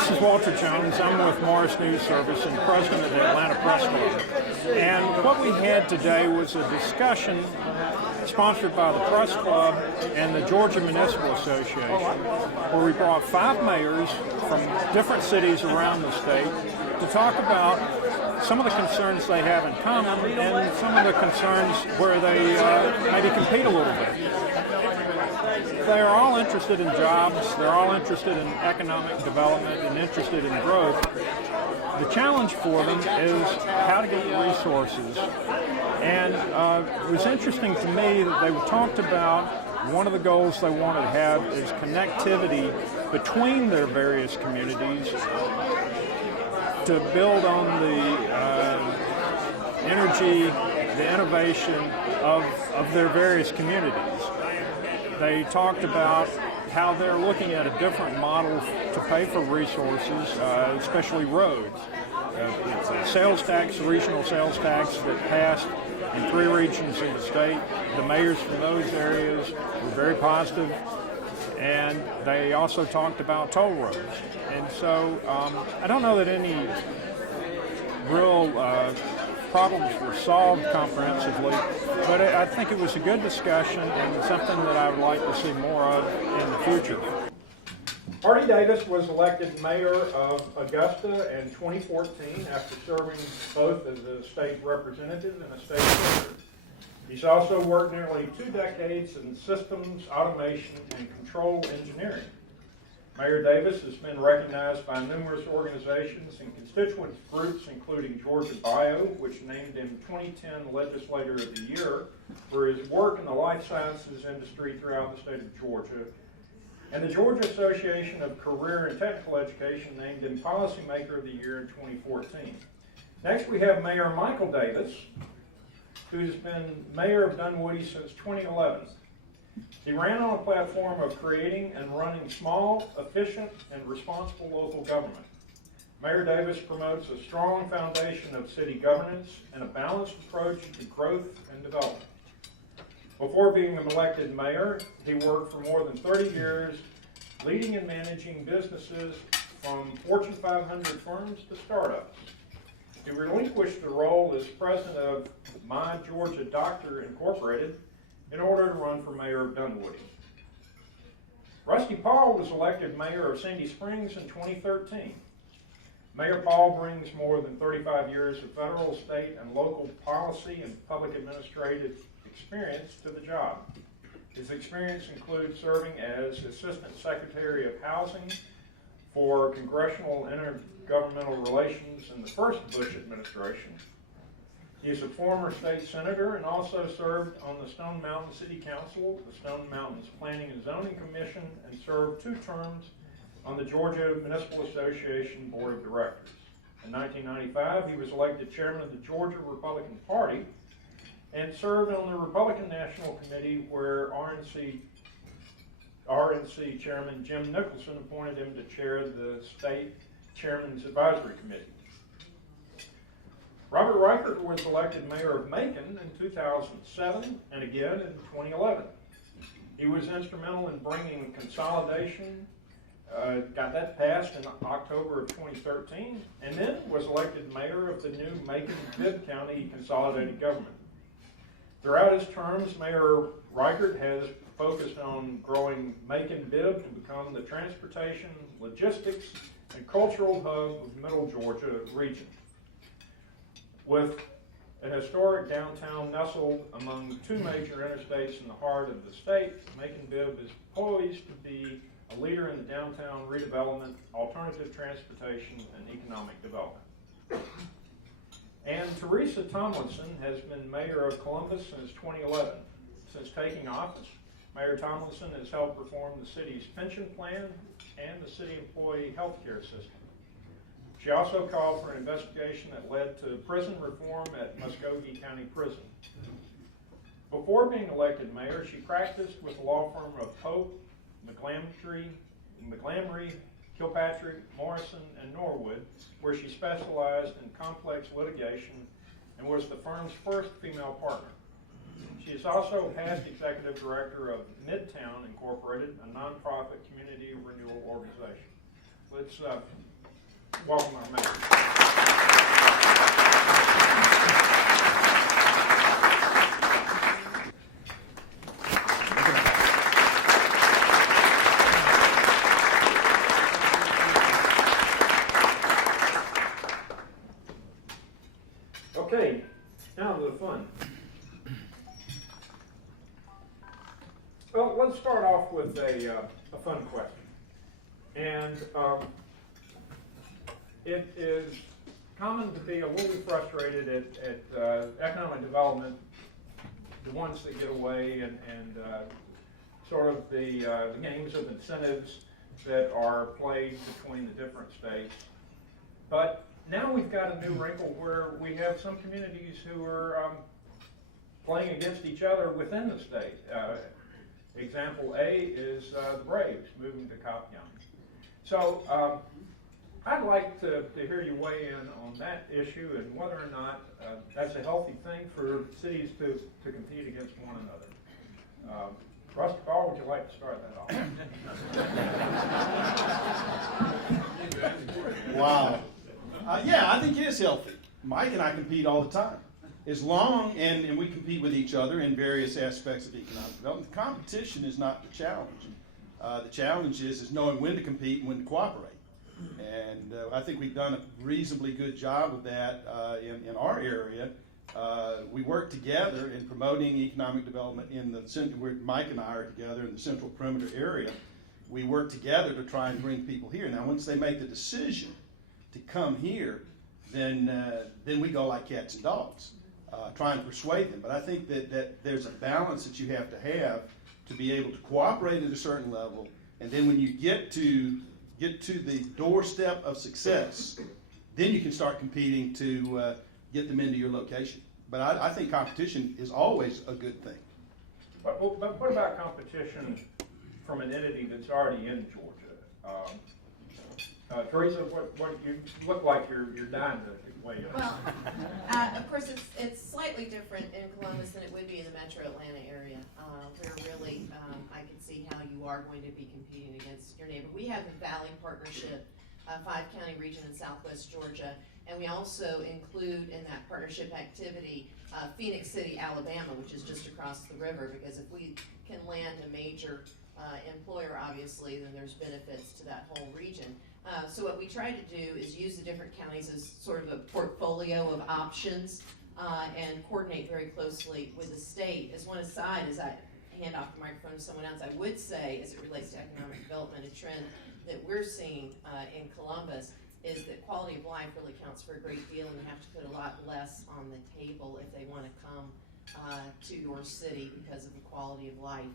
This is Walter Jones. I'm with Morris News Service and president of the Atlanta Press Club. And what we had today was a discussion sponsored by the Press Club and the Georgia Municipal Association, where we brought 5 mayors from different cities around the state to talk about some of the concerns they have in common and some of the concerns where they maybe compete a little bit. They are all interested in jobs, they're all interested in economic development and interested in growth. The challenge for them is how to get resources. And it was interesting to me that they talked about one of the goals they wanted to have is connectivity between their various communities to build on the energy, the innovation of their various communities. They talked about how they're looking at a different model to pay for resources, especially roads. It's a sales tax, a regional sales tax that passed in 3 regions of the state. The mayors from those areas were very positive, and they also talked about toll roads. And so I don't know that any real problems were solved comprehensively, but I think it was a good discussion and something that I would like to see more of in the future. Artie Davis was elected mayor of Augusta in 2014 after serving both as a state representative and a state senator. He's also worked nearly 2 decades in systems, automation, and control engineering. Mayor Davis has been recognized by numerous organizations and constituent groups, including Georgia Bio, which named him 2010 Legislator of the Year for his work in the life sciences industry throughout the state of Georgia, and the Georgia Association of Career and Technical Education named him Policymaker of the Year in 2014. Next, we have Mayor Michael Davis, who's been mayor of Dunwoody since 2011. He ran on a platform of creating and running small, efficient, and responsible local government. Mayor Davis promotes a strong foundation of city governance and a balanced approach to growth and development. Before being elected mayor, he worked for more than 30 years leading and managing businesses from Fortune 500 firms to startups. He relinquished the role as president of My Georgia Doctor Incorporated in order to run for mayor of Dunwoody. Rusty Paul was elected mayor of Sandy Springs in 2013. Mayor Paul brings more than 35 years of federal, state, and local policy and public administrative experience to the job. His experience includes serving as Assistant Secretary of Housing for Congressional Intergovernmental Relations in the first Bush administration. He is a former state senator and also served on the Stone Mountain City Council, the Stone Mountains Planning and Zoning Commission, and served 2 terms on the Georgia Municipal Association Board of Directors. In 1995, he was elected chairman of the Georgia Republican Party and served on the Republican National Committee, where RNC Chairman Jim Nicholson appointed him to chair the State Chairman's Advisory Committee. Robert Reichert was elected mayor of Macon in 2007 and again in 2011. He was instrumental in bringing consolidation, got that passed in October of 2013, and then was elected mayor of the new Macon-Bibb County Consolidated Government. Throughout his terms, Mayor Reichert has focused on growing Macon-Bibb to become the transportation, logistics, and cultural hub of Middle Georgia region. With an historic downtown nestled among 2 major interstates in the heart of the state, Macon-Bibb is poised to be a leader in the downtown redevelopment, alternative transportation, and economic development. And Teresa Tomlinson has been mayor of Columbus since 2011. Since taking office, Mayor Tomlinson has helped reform the city's pension plan and the city employee health care system. She also called for an investigation that led to prison reform at Muskogee County Prison. Before being elected mayor, she practiced with the law firm of Pope, McGlamry, Kilpatrick, Morrison, and Norwood, where she specialized in complex litigation and was the firm's first female partner. She is also past executive director of Midtown Incorporated, a nonprofit community renewal organization. Let's welcome our mayor. Okay, now to the fun. Well, let's start off with a fun question. And it is common to be a little frustrated at economic development, the ones that get away, and sort of the games of incentives that are played between the different states. But now we've got a new wrinkle where we have some communities who are playing against each other within the state. Example A is the Braves moving to Cobb County. So I'd like to hear you weigh in on that issue and whether or not that's a healthy thing for cities to compete against one another. Rusty Paul, would you like to start that off? Wow. Yeah, I think it is healthy. Mike and I compete all the time. As long, and we compete with each other in various aspects of economic development. Competition is not the challenge. The challenge is knowing when to compete and when to cooperate. And I think we've done a reasonably good job of that in our area. We work together in promoting economic development in the center, where Mike and I are together in the central perimeter area. We work together to try and bring people here. Now, once they make the decision to come here, then we go like cats and dogs, trying to persuade them. But I think that there's a balance that you have to be able to cooperate at a certain level, and then when you get to the doorstep of success, then you can start competing to get them into your location. But I think competition is always a good thing. But what about competition from an entity that's already in Georgia? Teresa, what you look like you're dying to weigh in. Well, of course, it's slightly different in Columbus than it would be in the metro Atlanta area. Where really, I can see how you are going to be competing against your neighbor. We have the Valley Partnership, 5-county region in Southwest Georgia, and we also include in that partnership activity Phoenix City, Alabama, which is just across the river. Because if we can land a major employer, obviously, then there's benefits to that whole region. So what we try to do is use the different counties as sort of a portfolio of options and coordinate very closely with the state. As one aside, as I hand off the microphone to someone else, I would say, as it relates to economic development, a trend that we're seeing in Columbus is that quality of life really counts for a great deal, and you have to put a lot less on the table if they want to come to your city because of the quality of life.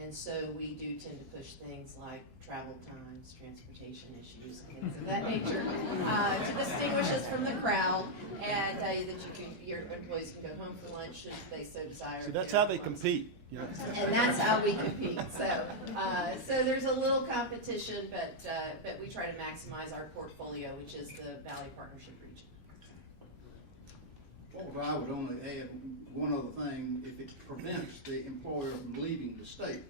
And so we do tend to push things like travel times, transportation issues, and things of that nature to distinguish us from the crowd and tell you that your employees can go home for lunch if they so desire. So that's how they compete. Yeah. And that's how we compete. So there's a little competition, but we try to maximize our portfolio, which is the Valley Partnership region. Well, I would only add one other thing: if it prevents the employer from leaving the state,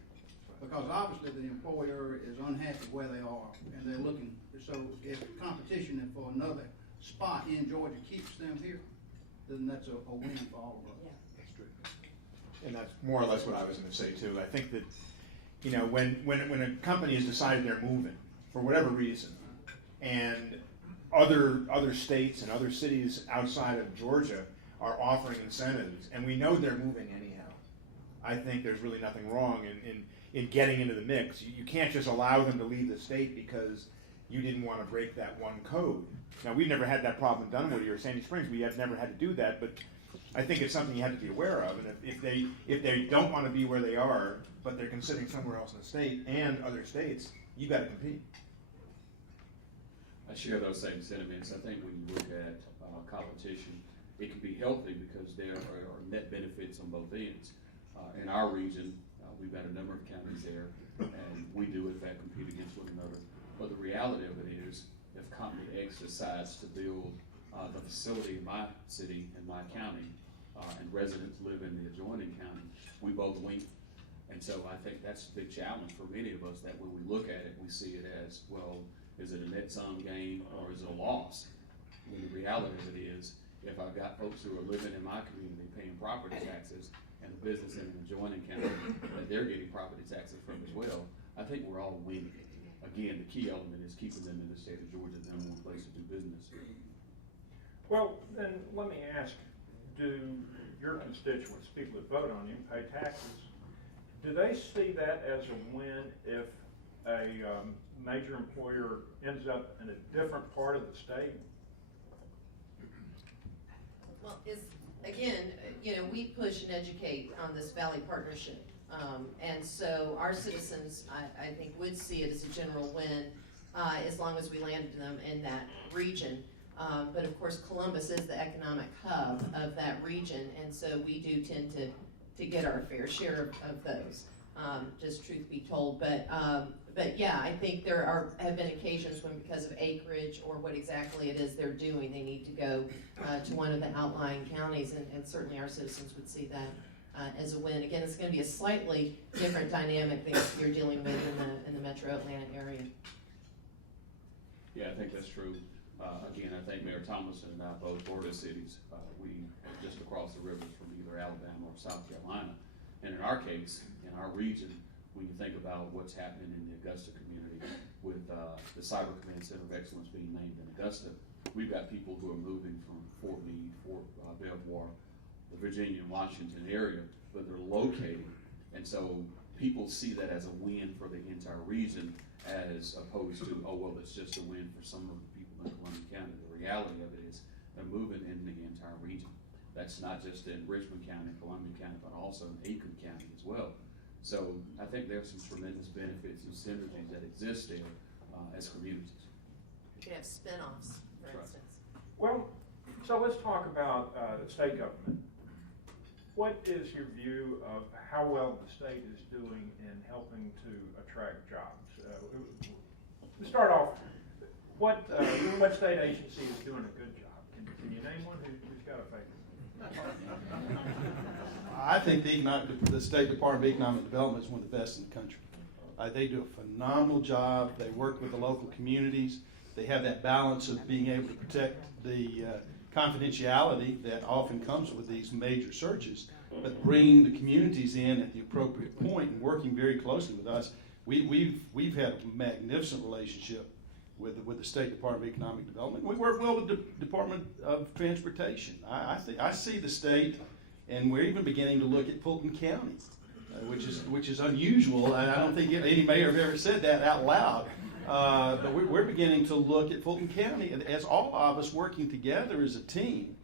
because obviously the employer is unhappy where they are, and they're looking. So if competition for another spot in Georgia keeps them here, then that's a win for all of us. Yeah. That's true. And that's more or less what I was going to say too. I think that, when a company has decided they're moving for whatever reason, and other states and other cities outside of Georgia are offering incentives, and we know they're moving anyhow, I think there's really nothing wrong in getting into the mix. You can't just allow them to leave the state because you didn't want to break that one code. Now, we've never had that problem in Dunwoody or Sandy Springs. We have never had to do that, but I think it's something you have to be aware of. And if they don't want to be where they are, but they're considering somewhere else in the state and other states, you got to compete. I share those same sentiments. I think when you look at competition, it can be healthy because there are net benefits on both ends. In our region, we've got a number of counties there, and we do in fact compete against one another. But the reality of it is, if Company X decides to build the facility in my city, in my county, and residents live in the adjoining county, we both win. And so I think that's a big challenge for many of us, that when we look at it, we see it as, well, is it a net net sum gain or is it a loss? When the reality of it is, if I've got folks who are living in my community paying property taxes and the business in an adjoining county that they're getting property taxes from as well, I think we're all winning. Again, the key element is keeping them in the state of Georgia, the number one place to do business. Well, then let me ask, do your constituents, people that vote on you, pay taxes, do they see that as a win if a major employer ends up in a different part of the state? Well, again, we push and educate on this Valley Partnership. And so our citizens, I think, would see it as a general win as long as we landed them in that region. But of course, Columbus is the economic hub of that region, and so we do tend to get our fair share of those, just truth be told. But yeah, I think there have been occasions when, because of acreage or what exactly it is they're doing, they need to go to one of the outlying counties, and certainly our citizens would see that as a win. Again, it's going to be a slightly different dynamic than you're dealing with in the metro Atlanta area. Yeah, I think that's true. Again, I think Mayor Thomason and I both border cities. We just across the rivers from either Alabama or South Carolina. And in our case, in our region, when you think about what's happening in the Augusta community with the Cyber Command Center of Excellence being named in Augusta, we've got people who are moving from Fort Meade, Fort Belvoir, the Virginia and Washington area, but they're locating. And so people see that as a win for the entire region as opposed to, oh, well, it's just a win for some of the people in Columbia County. The reality of it is they're moving in the entire region. That's not just in Richmond County, Columbia County, but also in Aiken County as well. So I think there's some tremendous benefits and synergies that exist there as communities. You can have spin-offs, for Right. instance. Well, so let's talk about the state government. What is your view of how well the state is doing in helping to attract jobs? To start off, what state agency is doing a good job? Can you name one who's got a favorite? I think the State Department of Economic Development is one of the best in the country. They do a phenomenal job. They work with the local communities. They have that balance of being able to protect the confidentiality that often comes with these major searches, but bringing the communities in at the appropriate point and working very closely with us. We've had a magnificent relationship with the State Department of Economic Development. We work well with the Department of Transportation. I see the state, and we're even beginning to look at Fulton County, which is unusual. I don't think any mayor have ever said that out loud. But we're beginning to look at Fulton County as all of us working together as a team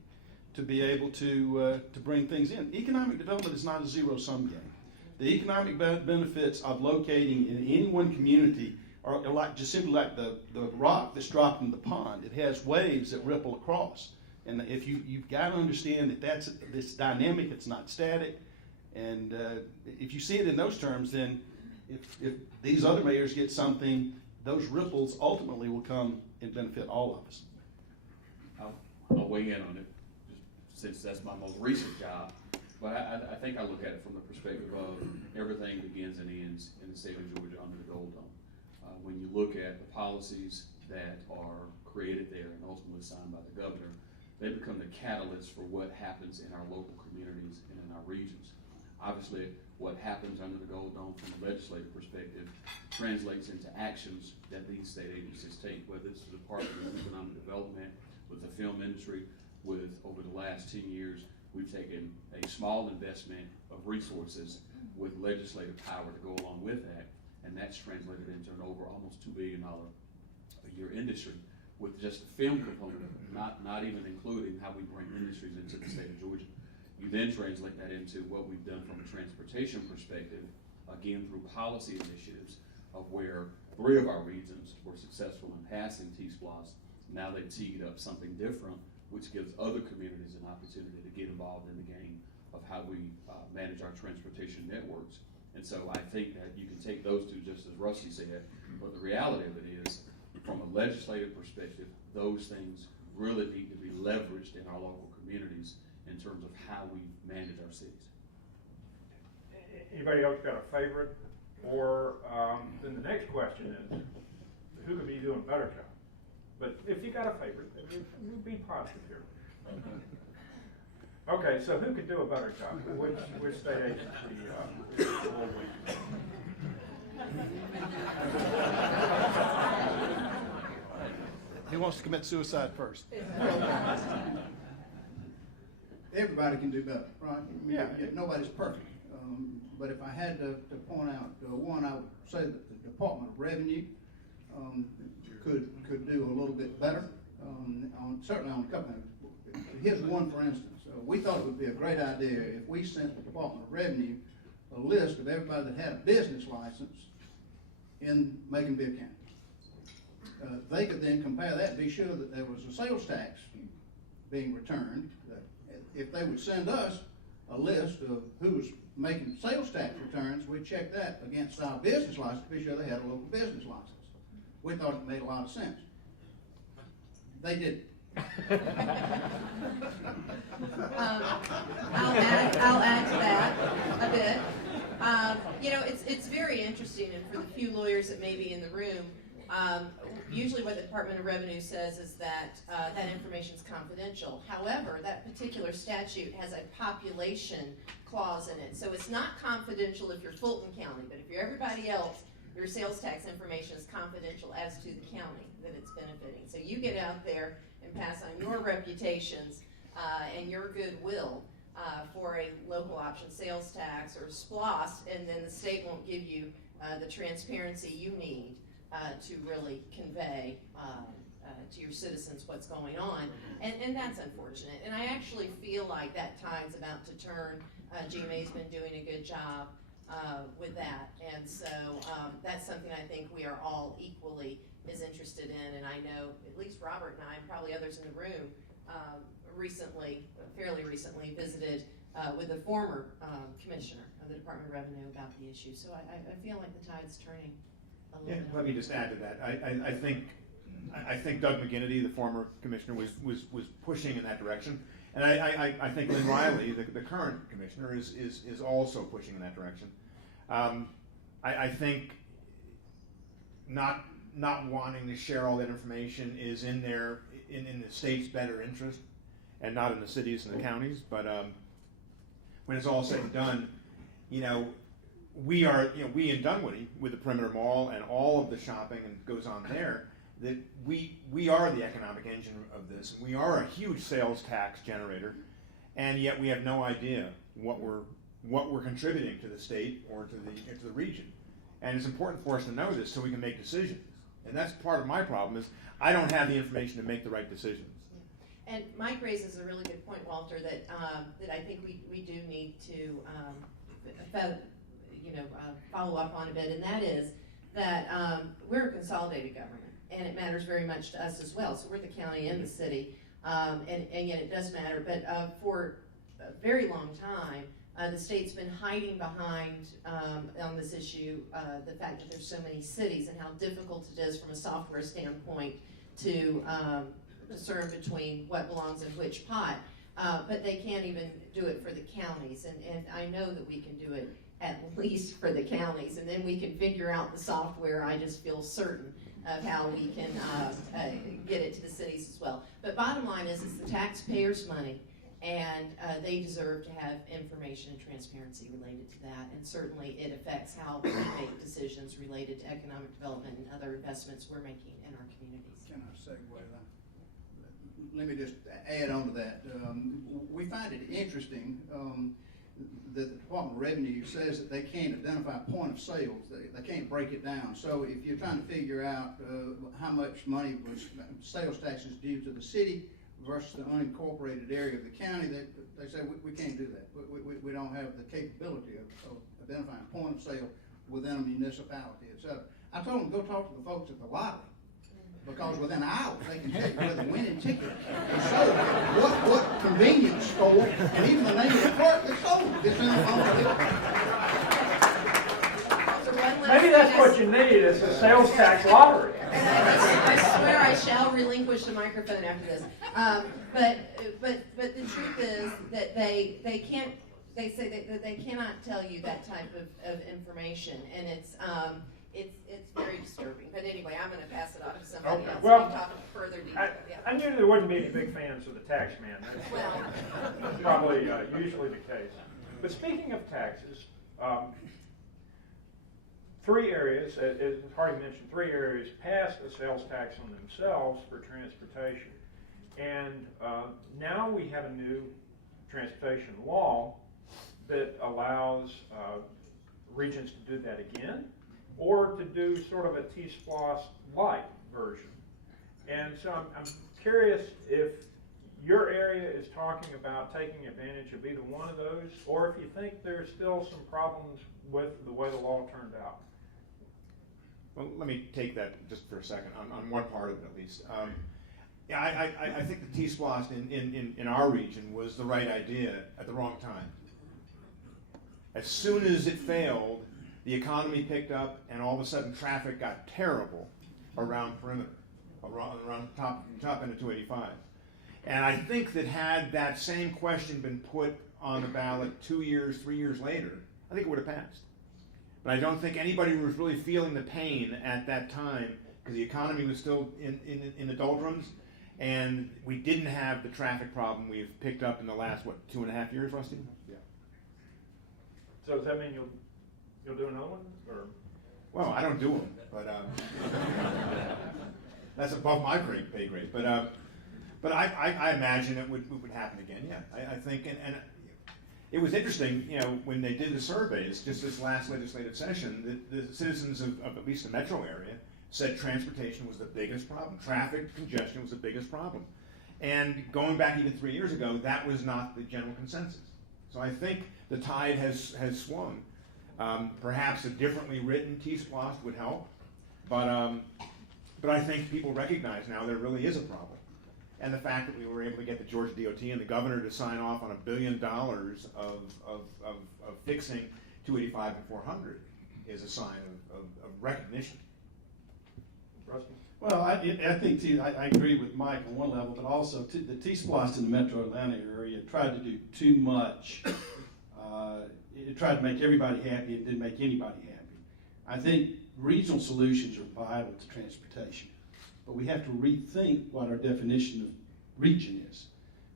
to be able to bring things in. Economic development is not a zero-sum game. The economic benefits of locating in any one community are simply like the rock that's dropped in the pond. It has waves that ripple across. And if you've got to understand that that's this dynamic, it's not static. And if you see it in those terms, then if these other mayors get something, those ripples ultimately will come and benefit all of us. I'll weigh in on it, just since that's my most recent job. But I think I look at it from the perspective of everything begins and ends in the state of Georgia under the Gold Dome. When you look at the policies that are created there and ultimately signed by the governor, they become the catalyst for what happens in our local communities and in our regions. Obviously, what happens under the Gold Dome from a legislative perspective translates into actions that these state agencies take, whether it's the Department of Economic Development, with the film industry, with over the last 10 years, we've taken a small investment of resources with legislative power to go along with that, and that's translated into an over almost $2 billion a year industry with just the film component, not even including how we bring industries into the state of Georgia. You then translate that into what we've done from a transportation perspective, again through policy initiatives of where 3 of our regions were successful in passing T-SPLOS. Now they've teed up something different, which gives other communities an opportunity to get involved in the game of how we manage our transportation networks. And so I think that you can take those two, just as Rusty said, but the reality of it is, from a legislative perspective, those things really need to be leveraged in our local communities in terms of how we manage our cities. Anybody else got a favorite? Or then the next question is, who could be doing a better job? But if you got a favorite, you be positive here. Okay, so who could do a better job? Which state agency is more weak? Who wants to commit suicide first? Everybody can do better, right? I mean, Yeah. Nobody's perfect. But if I had to point out one, I would say that the Department of Revenue could do a little bit better, certainly on a couple of, here's one for instance. We thought it would be a great idea if we sent the Department of Revenue a list of everybody that had a business license in Macon-Bibb County. They could then compare that, be sure that there was a sales tax being returned. If they would send us a list of who's making sales tax returns, we'd check that against our business license, be sure they had a local business license. We thought it made a lot of sense. They didn't. I'll add to that a bit. It's very interesting, and for the few lawyers that may be in the room, usually what the Department of Revenue says is that that information is confidential. However, that particular statute has a population clause in it, so it's not confidential if you're Fulton County, but if you're everybody else, your sales tax information is confidential as to the county that it's benefiting. So you get out there and pass on your reputations and your goodwill for a local option sales tax or SPLOST, and then the state won't give you the transparency you need to really convey to your citizens what's going on, and that's unfortunate. And I actually feel like that tide's about to turn. GMA's been doing a good job with that, and so that's something I think we are all equally as interested in. And I know at least Robert and I, and probably others in the room, fairly recently visited with the former commissioner of the Department of Revenue about the issue. So I feel like the tide's turning a little bit. Let me just add to that. I think Doug McGinnity, the former commissioner, was pushing in that direction, and I think Lynn Riley, the current commissioner, is also pushing in that direction. I think not wanting to share all that information is in the state's better interest, and not in the cities and the counties. But when it's all said and done, we in Dunwoody, with the Perimeter Mall and all of the shopping and goes on there, that we are the economic engine of this, and we are a huge sales tax generator, and yet we have no idea what we're contributing to the state or to the region. And it's important for us to know this so we can make decisions. And that's part of my problem, is I don't have the information to make the right decisions. And Mike raises a really good point, Walter, that I think we do need to follow up on a bit, and that is that we're a consolidated government, and it matters very much to us as well. So we're the county and the city, and yet it does matter. But for a very long time, the state's been hiding behind, on this issue, the fact that there's so many cities and how difficult it is from a software standpoint to discern between what belongs in which pot. But they can't even do it for the counties, and I know that we can do it at least for the counties, and then we can figure out the software. I just feel certain of how we can get it to the cities as well. But bottom line is, it's the taxpayers' money, and they deserve to have information and transparency related to that, and certainly it affects how we make decisions related to economic development and other investments we're making in our communities. Can I segue that? Let me just add on to that. We find it interesting that the Department of Revenue says that they can't identify point of sales. They can't break it down. So if you're trying to figure out how much money was sales taxes due to the city versus the unincorporated area of the county, they say we can't do that. We don't have the capability of identifying point of sale within a municipality, etc. I told them, go talk to the folks at the lottery, because within hours they can tell you where the winning ticket is sold, what convenience store, and even the name of the clerk that sold it. It's in the phone. Maybe that's what you need, is a sales tax lottery. I swear I shall relinquish the microphone after this. But the truth is that they can't. They say that they cannot tell you that type of information, and it's very disturbing. But anyway, I'm going to pass it off to somebody else. Well, We can talk further further detail, yeah. I knew there wouldn't be any big fans of the tax man. That's Well, probably usually the case. But speaking of taxes, three areas, as Hardy mentioned, three areas passed a sales tax on themselves for transportation. And now we have a new transportation law that allows regions to do that again, or to do sort of a T-SPLOST light version. And so I'm curious if your area is talking about taking advantage of either one of those, or if you think there's still some problems with the way the law turned out. Well, let me take that just for a second, on one part of it at least. Yeah, I think the T-SPLOST in our region was the right idea at the wrong time. As soon as it failed, the economy picked up, and all of a sudden traffic got terrible around perimeter, around top end of 285. And I think that had that same question been put on the ballot 2 years, 3 years later, I think it would have passed. But I don't think anybody was really feeling the pain at that time, because the economy was still in the doldrums, and we didn't have the traffic problem we've picked up in the last, 2.5 years, Rusty? Yeah. So does that mean you'll do another one, or? Well, I don't do them, but that's above my pay grade. But I imagine it would happen again. Yeah, I think, and it was interesting, when they did the surveys just this last legislative session, the citizens of at least the metro area said transportation was the biggest problem. Traffic congestion was the biggest problem. And going back even 3 years ago, that was not the general consensus. So I think the tide has swung. Perhaps a differently written T-SPLOST would help, but I think people recognize now there really is a problem. And the fact that we were able to get the Georgia DOT and the governor to sign off on $1 billion of fixing 285 and 400 is a sign of recognition. Rusty? Well, I think too, I agree with Mike on one level, but also the T-SPLOST in the metro Atlanta area tried to do too much. It tried to make everybody happy and didn't make anybody happy. I think regional solutions are vital to transportation, but we have to rethink what our definition of region is.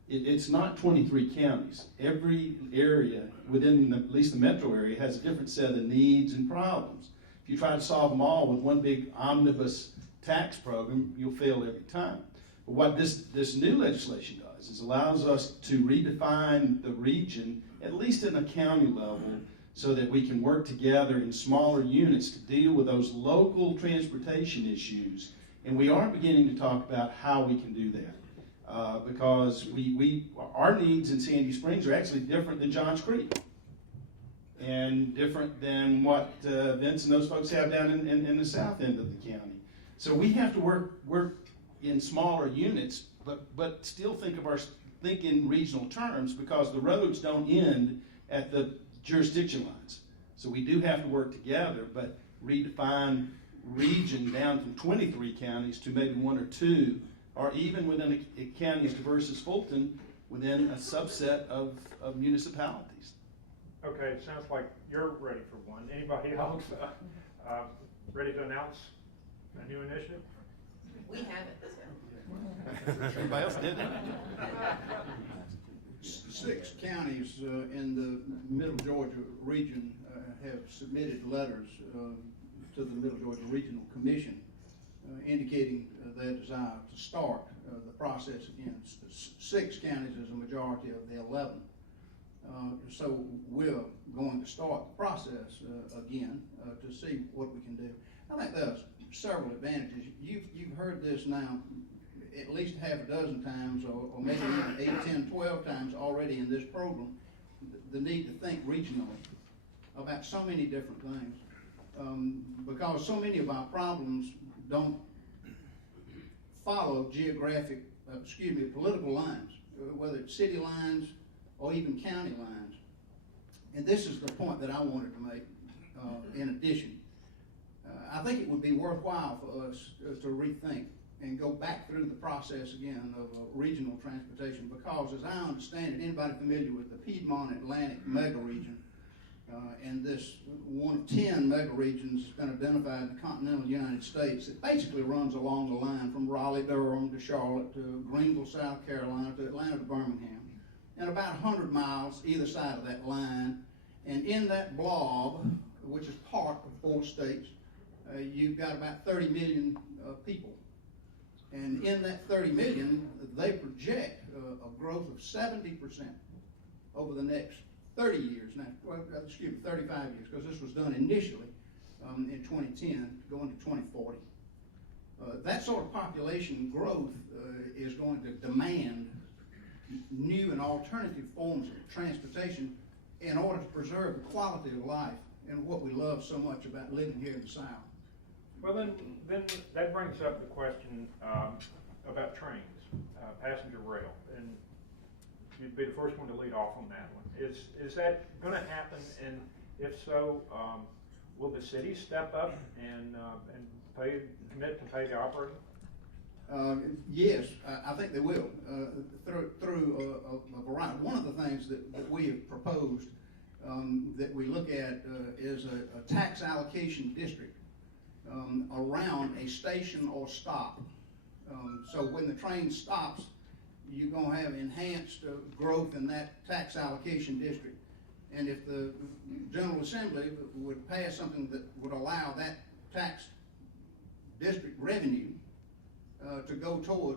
It's not 23 counties. Every area within at least the metro area has a different set of needs and problems. If you try to solve them all with one big omnibus tax program, you'll fail every time. But what this new legislation does is allows us to redefine the region, at least in a county level, so that we can work together in smaller units to deal with those local transportation issues. And we are beginning to talk about how we can do that. Because our needs in Sandy Springs are actually different than Johns Creek, and different than what Vince and those folks have down in the south end of the county. So we have to work in smaller units, but still think in regional terms, because the roads don't end at the jurisdiction lines. So we do have to work together, but redefine region down from 23 counties to maybe 1 or 2, or even within a county as diverse as Fulton, within a subset of municipalities. Okay, it sounds like you're ready for one. Anybody else ready to announce a new initiative? we have it, so. Everybody else did it. 6 counties in the Middle Georgia region have submitted letters to the Middle Georgia Regional Commission indicating their desire to start the process again. 6 counties is a majority of the 11. So we're going to start the process again to see what we can do. I think there's several advantages. You've heard this now at least half a dozen times, or maybe even 8, 10, 12 times already in this program, the need to think regionally about so many different things. Because so many of our problems don't follow political lines, whether it's city lines or even county lines. And this is the point that I wanted to make in addition. I think it would be worthwhile for us to rethink and go back through the process again of regional transportation, because as I understand it, anybody familiar with the Piedmont Atlantic mega region, And this one of 10 mega regions has been identified in the continental United States. It basically runs along the line from Raleigh, Durham to Charlotte to Greenville, South Carolina to Atlanta to Birmingham, and about 100 miles either side of that line. And in that blob, which is part of 4 states, you've got about 30 million people. And in that 30 million, they project a growth of 70% over the next 30 years now, well, excuse me, 35 years, because this was done initially in 2010, going to 2040. That sort of population growth is going to demand new and alternative forms of transportation in order to preserve the quality of life and what we love so much about living here in the South. Well, then that brings up the question about trains, passenger rail, and you'd be the first one to lead off on that one. Is that going to happen? And if so, will the city step up and commit to pay the operator? Yes, I think they will through a variety. One of the things that we have proposed that we look at is a tax allocation district around a station or stop. So when the train stops, you're going to have enhanced growth in that tax allocation district. And if the General Assembly would pass something that would allow that tax district revenue to go toward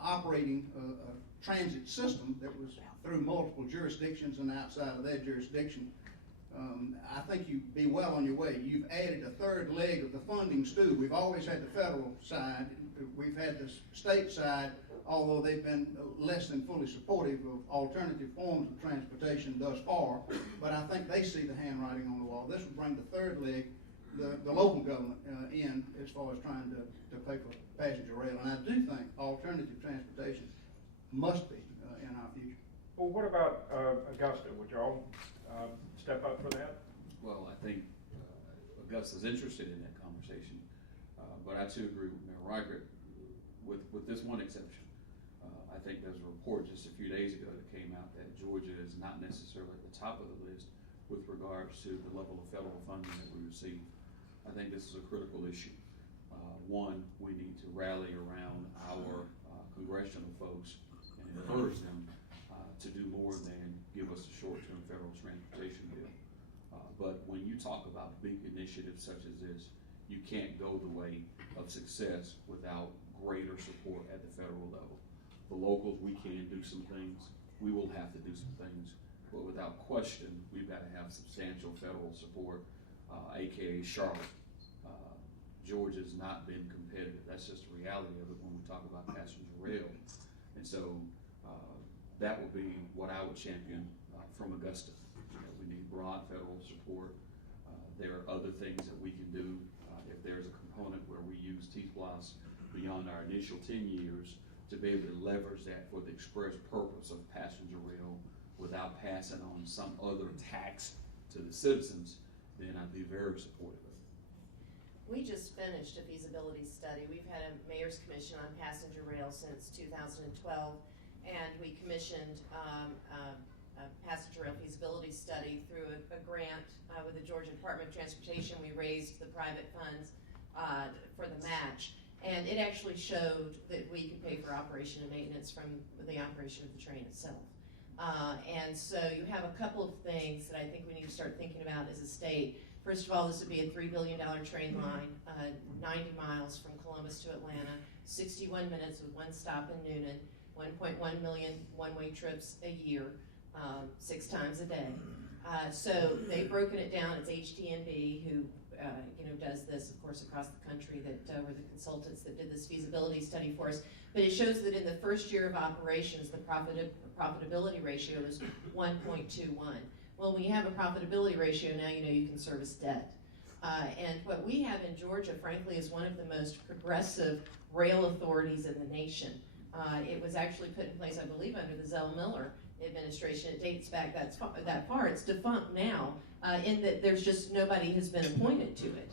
operating a transit system that was through multiple jurisdictions and outside of their jurisdiction, I think you'd be well on your way. You've added a third leg of the funding stew. We've always had the federal side. We've had the state side, although they've been less than fully supportive of alternative forms of transportation thus far. But I think they see the handwriting on the wall. This would bring the third leg, the local government in as far as trying to pay for passenger rail. And I do think alternative transportation must be in our future. Well, what about Augusta? Would y'all step up for that? Well, I think Augusta's interested in that conversation, but I too agree with Mayor Reichert with this one exception. I think there's a report just a few days ago that came out that Georgia is not necessarily at the top of the list with regards to the level of federal funding that we receive. I think this is a critical issue. One, we need to rally around our congressional folks and encourage them to do more than give us a short-term federal transportation bill. But when you talk about big initiatives such as this, you can't go the way of success without greater support at the federal level. The locals, we can do some things. We will have to do some things. But without question, we've got to have substantial federal support, AKA Charlotte. Georgia's not been competitive. That's just the reality of it when we talk about passenger rail. And so that would be what I would champion from Augusta. We need broad federal support. There are other things that we can do. If there's a component where we use T-Plus beyond our initial 10 years to be able to leverage that for the express purpose of passenger rail without passing on some other tax to the citizens, then I'd be very supportive of it. We just finished a feasibility study. We've had a mayor's commission on passenger rail since 2012, and we commissioned a passenger rail feasibility study through a grant with the Georgia Department of Transportation. We raised the private funds for the match, and it actually showed that we could pay for operation and maintenance from the operation of the train itself. And so you have a couple of things that I think we need to start thinking about as a state. First of all, this would be a $3 billion train line, 90 miles from Columbus to Atlanta, 61 minutes with one stop in Noonan, 1.1 million one-way trips a year, 6 times a day. So they've broken it down. It's HDNB who does this, of course, across the country, that were the consultants that did this feasibility study for us. But it shows that in the first year of operations, the profitability ratio is 1.21. Well, when you have a profitability ratio, now you know you can service debt. And what we have in Georgia, frankly, is one of the most progressive rail authorities in the nation. It was actually put in place, I believe, under the Zell Miller administration. It dates back that far. It's defunct now, in that there's just nobody has been appointed to it.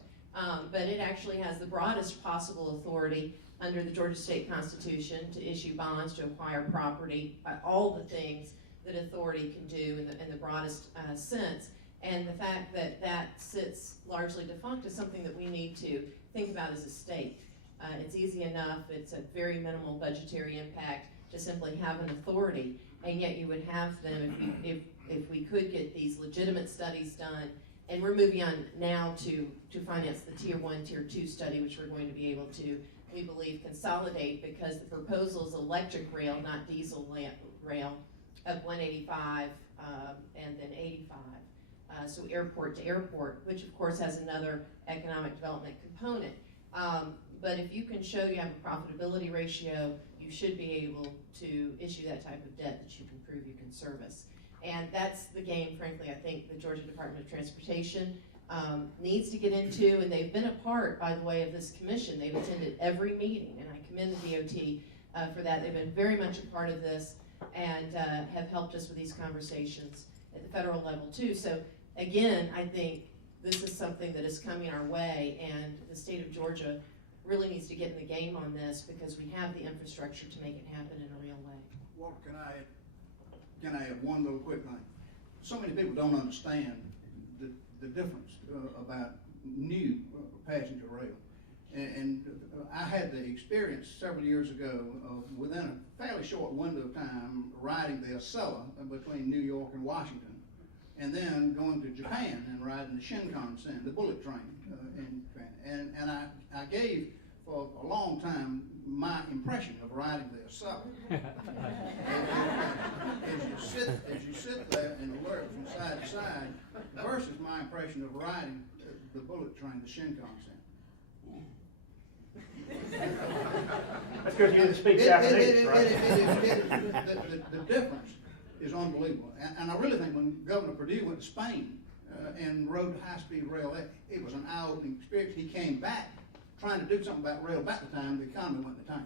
But it actually has the broadest possible authority under the Georgia State Constitution to issue bonds, to acquire property, all the things that authority can do in the broadest sense. And the fact that that sits largely defunct is something that we need to think about as a state. It's easy enough, it's a very minimal budgetary impact to simply have an authority, and yet you would have them if we could get these legitimate studies done. And we're moving on now to finance the Tier 1, Tier 2 study, which we're going to be able to, we believe, consolidate, because the proposal is electric rail, not diesel rail, of 185 and then 85. So airport to airport, which of course has another economic development component. But if you can show you have a profitability ratio, you should be able to issue that type of debt that you can prove you can service. And that's the game, frankly, I think the Georgia Department of Transportation needs to get into, and they've been a part, by the way, of this commission. They've attended every meeting, and I commend the DOT for that. They've been very much a part of this and have helped us with these conversations at the federal level too. So again, I think this is something that is coming our way, and the state of Georgia really needs to get in the game on this, because we have the infrastructure to make it happen in a real way. Walter, can I add one little quick thing? So many people don't understand the difference about new passenger rail. And I had the experience several years ago of, within a fairly short window of time, riding the Acela between New York and Washington, and then going to Japan and riding the Shinkansen, the bullet train in Japan. And I gave for a long time my impression of riding the Acela. As you sit there and alert from side to side, versus my impression of riding the bullet train, the Shinkansen. That's because you didn't speak Japanese, right? The difference is unbelievable. And I really think when Governor Perdue went to Spain and rode high-speed rail, it was an eye-opening experience. He came back trying to do something about rail back the time the economy went to tank.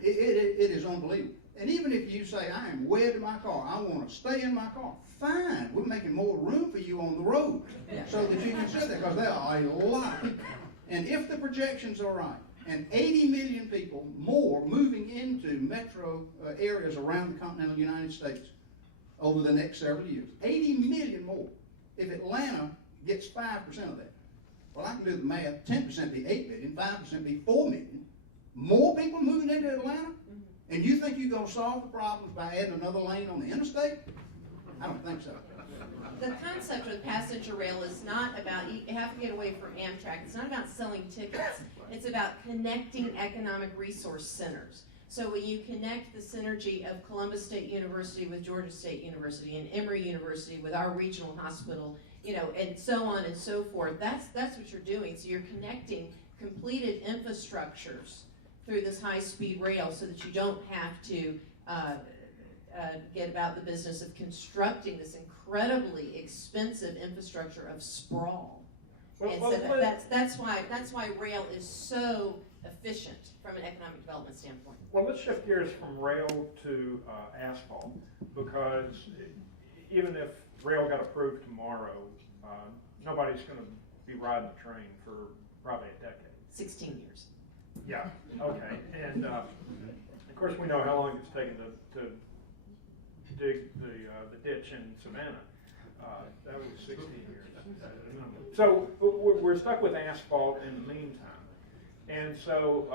It is unbelievable. And even if you say, I am wed to my car, I want to stay in my car, fine. We're making more room for you on the road so that you can sit there, because there are a lot of people. And if the projections are right, and 80 million people more moving into metro areas around the continental United States over the next several years, 80 million more. If Atlanta gets 5% of that, well, I can do the math. 10% be 8 million, 5% be 4 million. More people moving into Atlanta? And you think you're going to solve the problems by adding another lane on the interstate? I don't think so. The concept of passenger rail is not about, you have to get away from Amtrak, it's not about selling tickets, it's about connecting economic resource centers. So when you connect the synergy of Columbus State University with Georgia State University and Emory University with our regional hospital, you know, and so on and so forth, that's what you're doing. So you're connecting completed infrastructures through this high-speed rail so that you don't have to get about the business of constructing this incredibly expensive infrastructure of sprawl. And so that's why rail is so efficient from an economic development standpoint. Well, let's shift gears from rail to asphalt, because even if rail got approved tomorrow, nobody's going to be riding the train for probably a decade. 16 years. Yeah, okay. And of course, we know how long it's taken to dig the ditch in Savannah. That was 16 years. So we're stuck with asphalt in the meantime. And so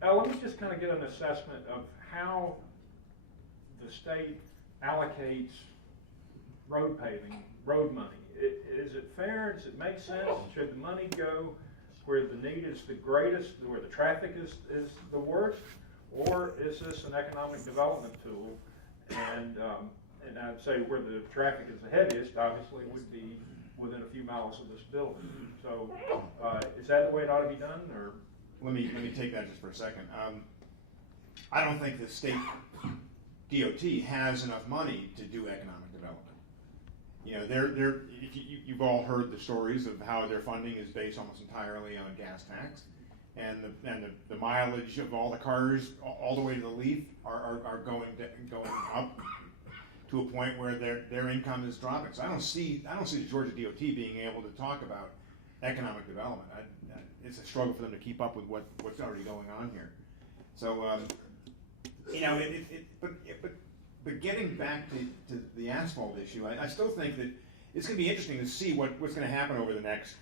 now let me just kind of get an assessment of how the state allocates road paving, road money. Is it fair? Does it make sense? Should the money go where the need is the greatest, where the traffic is the worst? Or is this an economic development tool? And I'd say where the traffic is the heaviest, obviously, would be within a few miles of this building. So is that the way it ought to be done, or? Let me take that just for a second. I don't think the state DOT has enough money to do economic development. You know, you've all heard the stories of how their funding is based almost entirely on gas tax, and the mileage of all the cars all the way to the leaf are going up to a point where their income is dropping. So I don't see the Georgia DOT being able to talk about economic development. It's a struggle for them to keep up with what's already going on here. So you know, but getting back to the asphalt issue, I still think that it's going to be interesting to see what's going to happen over the next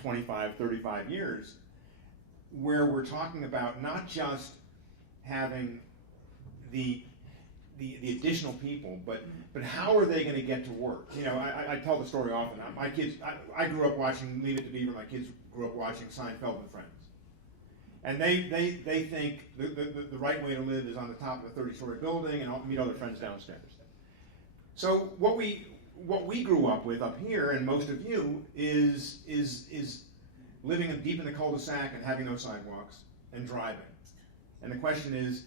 25, 35 years, where we're talking about not just having the additional people, but how are they going to get to work? I tell the story often. My kids, I grew up watching Leave It to Beaver. My kids grew up watching Seinfeld and Friends, and they think the right way to live is on the top of a 30-story building and meet other friends downstairs. So what we grew up with up here, and most of you, is living deep in the cul-de-sac and having no sidewalks and driving. And the question is,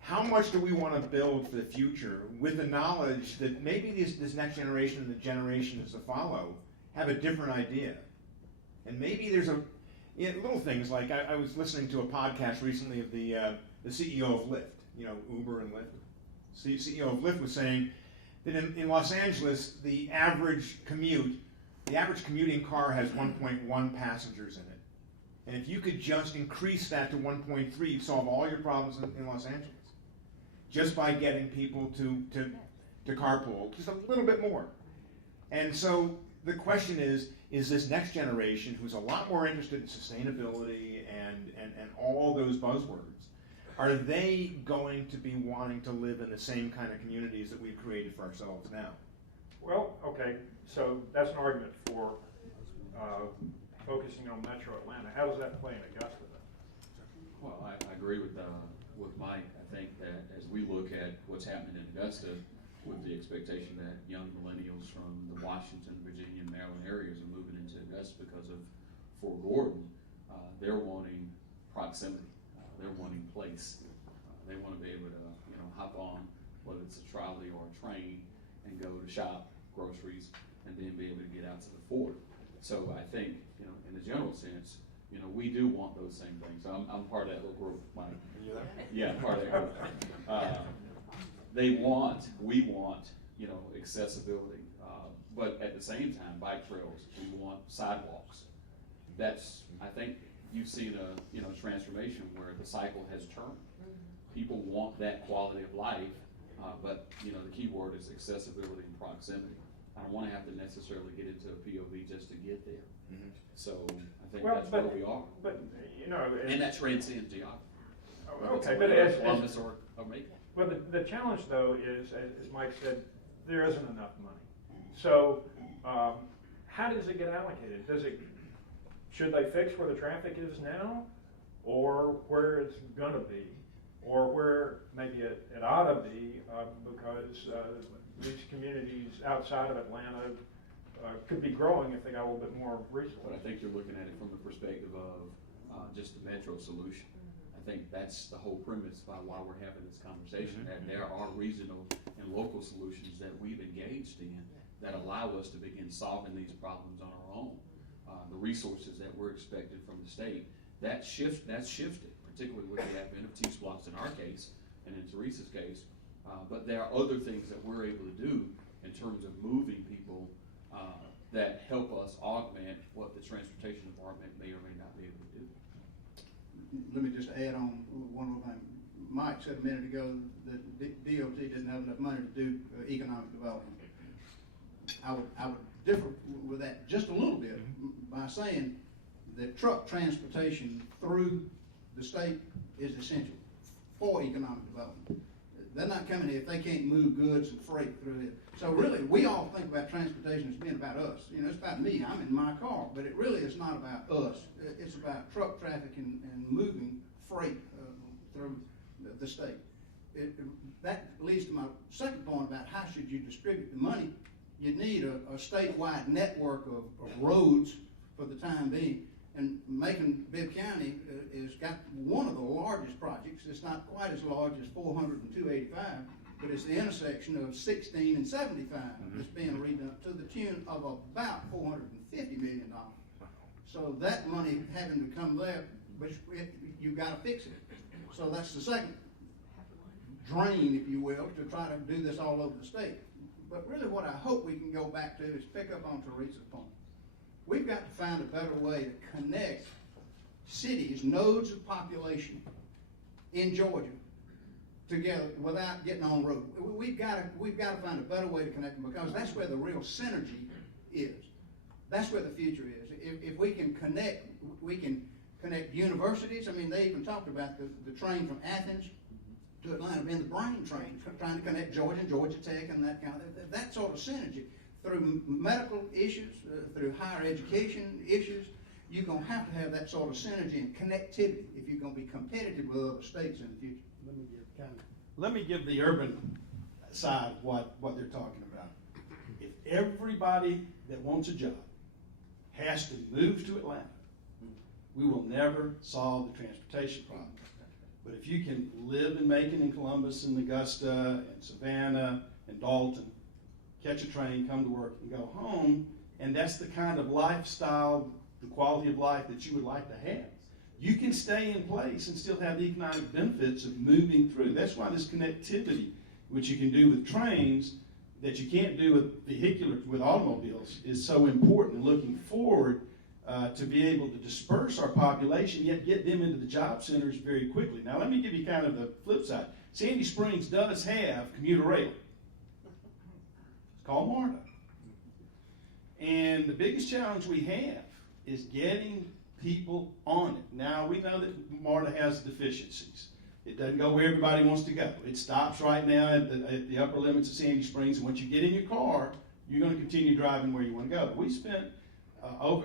how much do we want to build for the future with the knowledge that maybe this next generation and the generations to follow have a different idea? And maybe there's little things like, I was listening to a podcast recently of the CEO of Lyft, Uber and Lyft. The CEO of Lyft was saying that in Los Angeles, the average commuting car has 1.1 passengers in it. And if you could just increase that to 1.3, you'd solve all your problems in Los Angeles. Just by getting people to carpool just a little bit more. And so the question is this next generation, who's a lot more interested in sustainability and all those buzzwords, are they going to be wanting to live in the same kind of communities that we've created for ourselves now? Well, okay, so that's an argument for focusing on Metro Atlanta. How does that play in Augusta, then? Well, I agree with Mike. I think that as we look at what's happening in Augusta, with the expectation that young millennials from the Washington, Virginia, and Maryland areas are moving into Augusta because of Fort Gordon, they're wanting proximity. They're wanting place. They want to be able to, hop on, whether it's a trolley or a train, and go to shop, groceries, and then be able to get out to the fort. So I think, in the general sense, we do want those same things. I'm part of that little group, Mike. Yeah, part of that group. We want, accessibility, but at the same time, bike trails. We want sidewalks. I think you've seen a transformation where the cycle has turned. People want that quality of life, but the key word is accessibility and proximity. I don't want to have to necessarily get into a POV just to get there. Mm-hmm. So I think that's where we are. But and that transcends geography. Okay, but as Columbus or Macon. Well, the challenge though is, as Mike said, there isn't enough money. So how does it get allocated? Should they fix where the traffic is now, or where it's gonna be, or where maybe it ought to be, because these communities outside of Atlanta could be growing if they got a little bit more resources. But I think you're looking at it from the perspective of just the metro solution. I think that's the whole premise by why we're having this conversation, that there are regional and local solutions that we've engaged in that allow us to begin solving these problems on our own. The resources that we're expected from the state, that's shifted, particularly with the advent of T-Splots in our case, and in Teresa's case. But there are other things that we're able to do in terms of moving people that help us augment what the transportation department may or may not be able to do. Let me just add on one more thing. Mike said a minute ago that DOT didn't have enough money to do economic development. I would differ with that just a little bit by saying that truck transportation through the state is essential for economic development. They're not coming here if they can't move goods and freight through it. So really, we all think about transportation as being about us. It's about me. I'm in my car, but it really is not about us. It's about truck traffic and moving freight through the state. That leads to my second point about how should you distribute the money. You need a statewide network of roads for the time being. And Macon-Bibb County has got one of the largest projects. It's not quite as large as 400 and 285, but it's the intersection of 16 and 75 that's being redone to the tune of about $450 million. So that money having to come there, but you've got to fix it. So that's the second drain, if you will, to try to do this all over the state. But really what I hope we can go back to is pick up on Teresa's point. We've got to find a better way to connect cities, nodes of population in Georgia together without getting on the road. We've got to find a better way to connect them, because that's where the real synergy is. That's where the future is. If we can connect, we can connect universities. I mean, they even talked about the train from Athens to Atlanta being the brain train, trying to connect Georgia and Georgia Tech and that kind of, that sort of synergy. Through medical issues, through higher education issues, you're going to have that sort of synergy and connectivity if you're going to be competitive with other states in the future. Let me give the urban side of what they're talking about. If everybody that wants a job has to move to Atlanta, we will never solve the transportation problem. But if you can live in Macon and Columbus and Augusta and Savannah and Dalton, catch a train, come to work, and go home, and that's the kind of lifestyle, the quality of life that you would like to have, you can stay in place and still have the economic benefits of moving through. That's why this connectivity, which you can do with trains, that you can't do with automobiles, is so important. Looking forward to be able to disperse our population, yet get them into the job centers very quickly. Now, let me give you kind of the flip side. Sandy Springs does have commuter rail. It's called MARTA. And the biggest challenge we have is getting people on it. Now, we know that MARTA has deficiencies. It doesn't go where everybody wants to go. It stops right now at the upper limits of Sandy Springs, and once you get in your car, you're going to continue driving where you want to go. We spent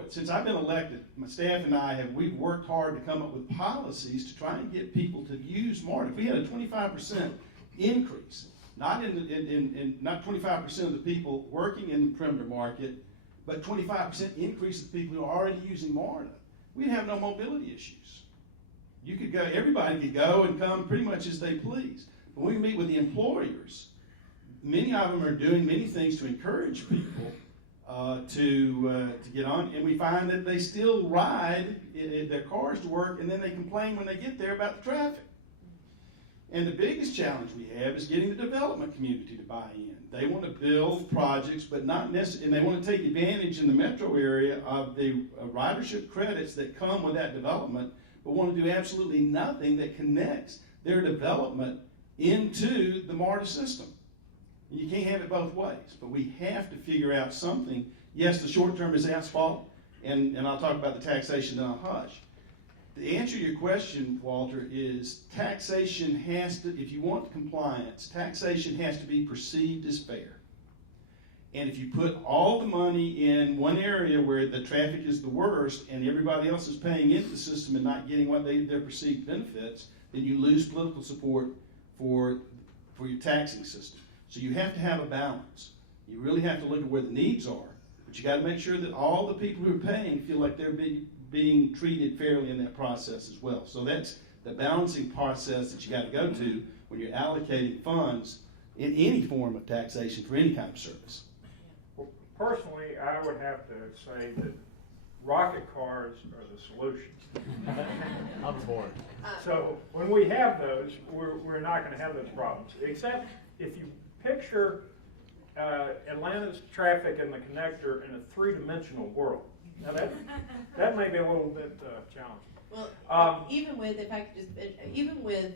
since I've been elected, my staff and we've worked hard to come up with policies to try and get people to use MARTA. If we had a 25% increase, not 25% of the people working in the perimeter market, but 25% increase of the people who are already using MARTA, we'd have no mobility issues. You could go, everybody could go and come pretty much as they please. But when we meet with the employers, many of them are doing many things to encourage people to get on, and we find that they still ride their cars to work, and then they complain when they get there about the traffic. And the biggest challenge we have is getting the development community to buy in. They want to build projects, but not necessarily, and they want to take advantage in the metro area of the ridership credits that come with that development, but want to do absolutely nothing that connects their development into the MARTA system. You can't have it both ways, but we have to figure out something. Yes, the short term is asphalt, and I'll talk about the taxation in a hush. To answer your question, Walter, is taxation has to, if you want compliance, taxation has to be perceived as fair. And if you put all the money in one area where the traffic is the worst and everybody else is paying into the system and not getting what their perceived benefits, then you lose political support for your taxing system. So you have to have a balance. You really have to look at where the needs are, but you got to make sure that all the people who are paying feel like they're being treated fairly in that process as well. So that's the balancing process that you got to go to when you're allocating funds in any form of taxation for any kind of service. Well, personally, I would have to say that rocket cars are the solution. I'm aboard. So when we have those, we're not going to have those problems, except if you picture Atlanta's traffic and the connector in a three-dimensional world. Now that may be a little bit challenging. Well, even with, if I could just, even with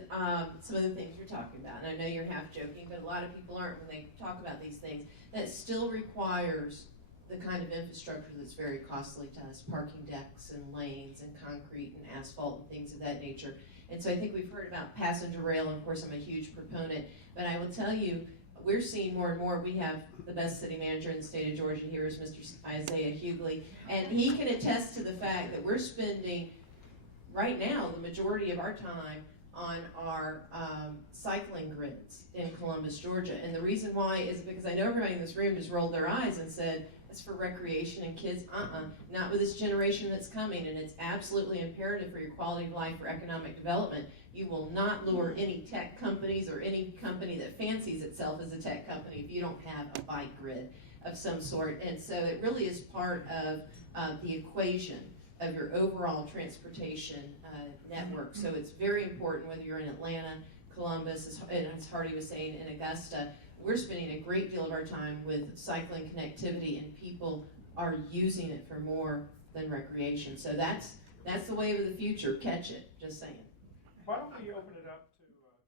some of the things you're talking about, and I know you're half joking, but a lot of people aren't when they talk about these things, that still requires the kind of infrastructure that's very costly to us, parking decks and lanes and concrete and asphalt and things of that nature. And so I think we've heard about passenger rail, and of course I'm a huge proponent, but I will tell you, we're seeing more and more. We have the best city manager in the state of Georgia here is Mr. Isaiah Hughley, and he can attest to the fact that we're spending right now the majority of our time on our cycling grids in Columbus, Georgia. And the reason why is because I know everybody in this room just rolled their eyes and said, it's for recreation and kids. Not with this generation that's coming, and it's absolutely imperative for your quality of life, for economic development. You will not lure any tech companies or any company that fancies itself as a tech company if you don't have a bike grid of some sort. And so it really is part of the equation of your overall transportation network. So it's very important whether you're in Atlanta, Columbus, and as Hardy was saying, in Augusta. We're spending a great deal of our time with cycling connectivity, and people are using it for more than recreation. So that's the wave of the future. Catch it. Just saying. Why don't we open it